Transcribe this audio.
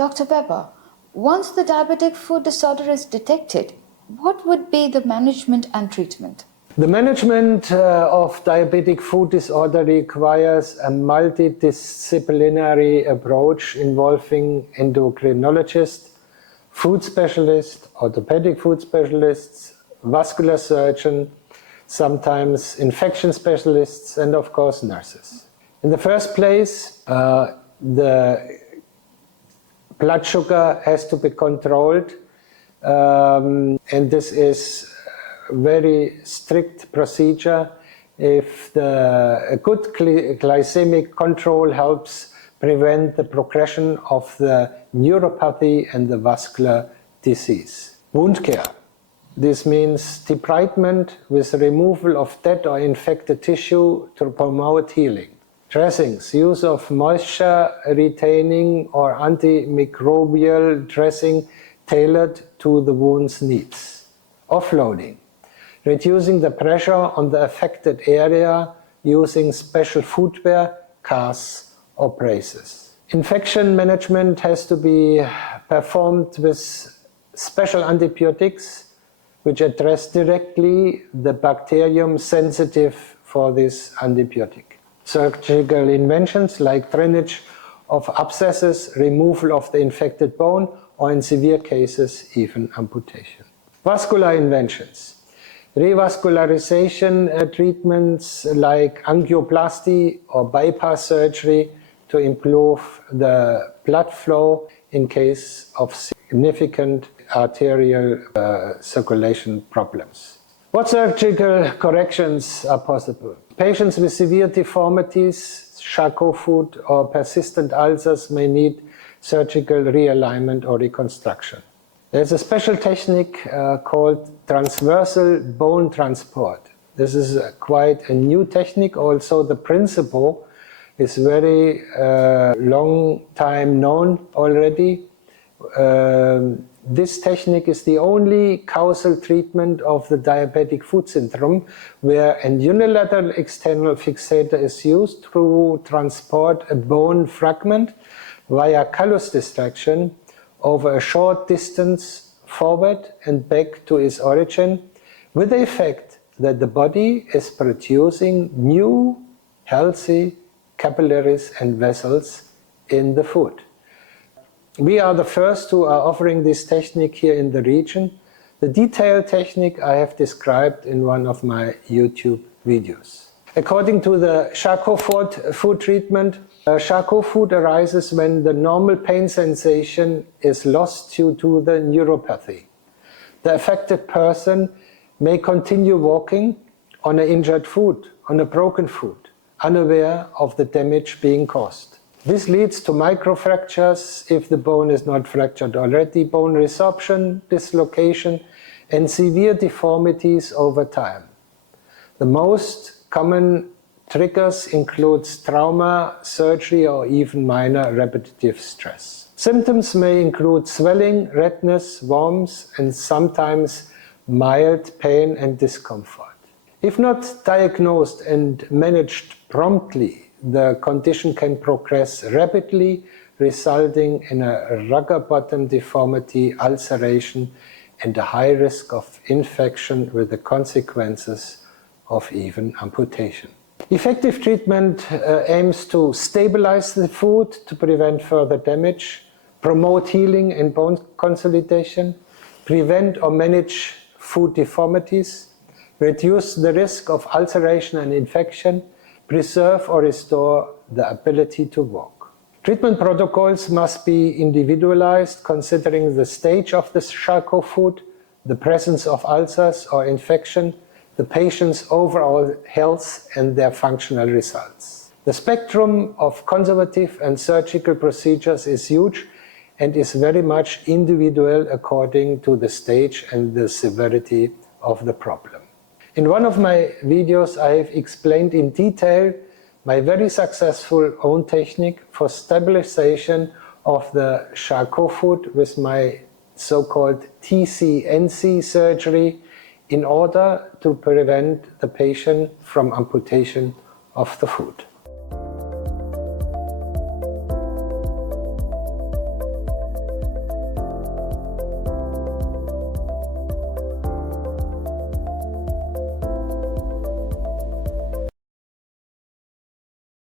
Dr. Pepper, once the diabetic foot disorder is detected, what would be the management and treatment? The management of diabetic foot disorder requires a multidisciplinary approach involving endocrinologists, food specialists, orthopedic food specialists, vascular surgeon, sometimes infection specialists, and of course nurses. In the first place, the blood sugar has to be controlled, and this is a very strict procedure. If a good glycemic control helps prevent the progression of the neuropathy and the vascular disease. Wound care. This means debridement with removal of dead or infected tissue to promote healing. Dressings, use of moisture retaining or antimicrobial dressing tailored to the wound's needs. Offloading, reducing the pressure on the affected area using special footwear, casts or braces. Infection management has to be performed with special antibiotics which address directly the bacterium sensitive for this antibiotic. Surgical inventions like drainage of abscesses, removal of the infected bone, or in severe cases, even amputation. Vascular inventions. Revascularization treatments like angioplasty or bypass surgery to improve the blood flow in case of significant arterial circulation problems. What surgical corrections are possible? Patients with severe deformities, Charcot foot or persistent ulcers may need surgical realignment or reconstruction. There's a special technique called transversal bone transport. This is quite a new technique. Also, the principle is very long time known already. This technique is the only causal treatment of the diabetic foot syndrome, where a unilateral external fixator is used to transport a bone fragment via callus distraction over a short distance forward and back to its origin, with the effect that the body is producing new, healthy capillaries and vessels in the foot. We are the first who are offering this technique here in the region. The detailed technique I have described in one of my YouTube videos. According to the Charcot foot treatment, Charcot foot arises when the normal pain sensation is lost due to the neuropathy. The affected person may continue walking on an injured foot, on a broken foot, unaware of the damage being caused. This leads to microfractures if the bone is not fractured already, bone resorption, dislocation, and severe deformities over time. The most common triggers include trauma, surgery, or even minor repetitive stress. Symptoms may include swelling, redness, warmth, and sometimes mild pain and discomfort. If not diagnosed and managed promptly, the condition can progress rapidly, resulting in a rugger bottom deformity, ulceration, and a high risk of infection with the consequences of even amputation. Effective treatment aims to stabilize the foot to prevent further damage, promote healing and bone consolidation, prevent or manage foot deformities, reduce the risk of ulceration and infection, preserve or restore the ability to walk. Treatment protocols must be individualized considering the stage of the Charcot foot, the presence of ulcers or infection, the patient's overall health and their functional results. The spectrum of conservative and surgical procedures is huge and is very much individual according to the stage and the severity of the problem. In one of my videos, I have explained in detail my very successful own technique for stabilization of the Charcot foot with my so-called TCNC surgery in order to prevent the patient from amputation of the foot.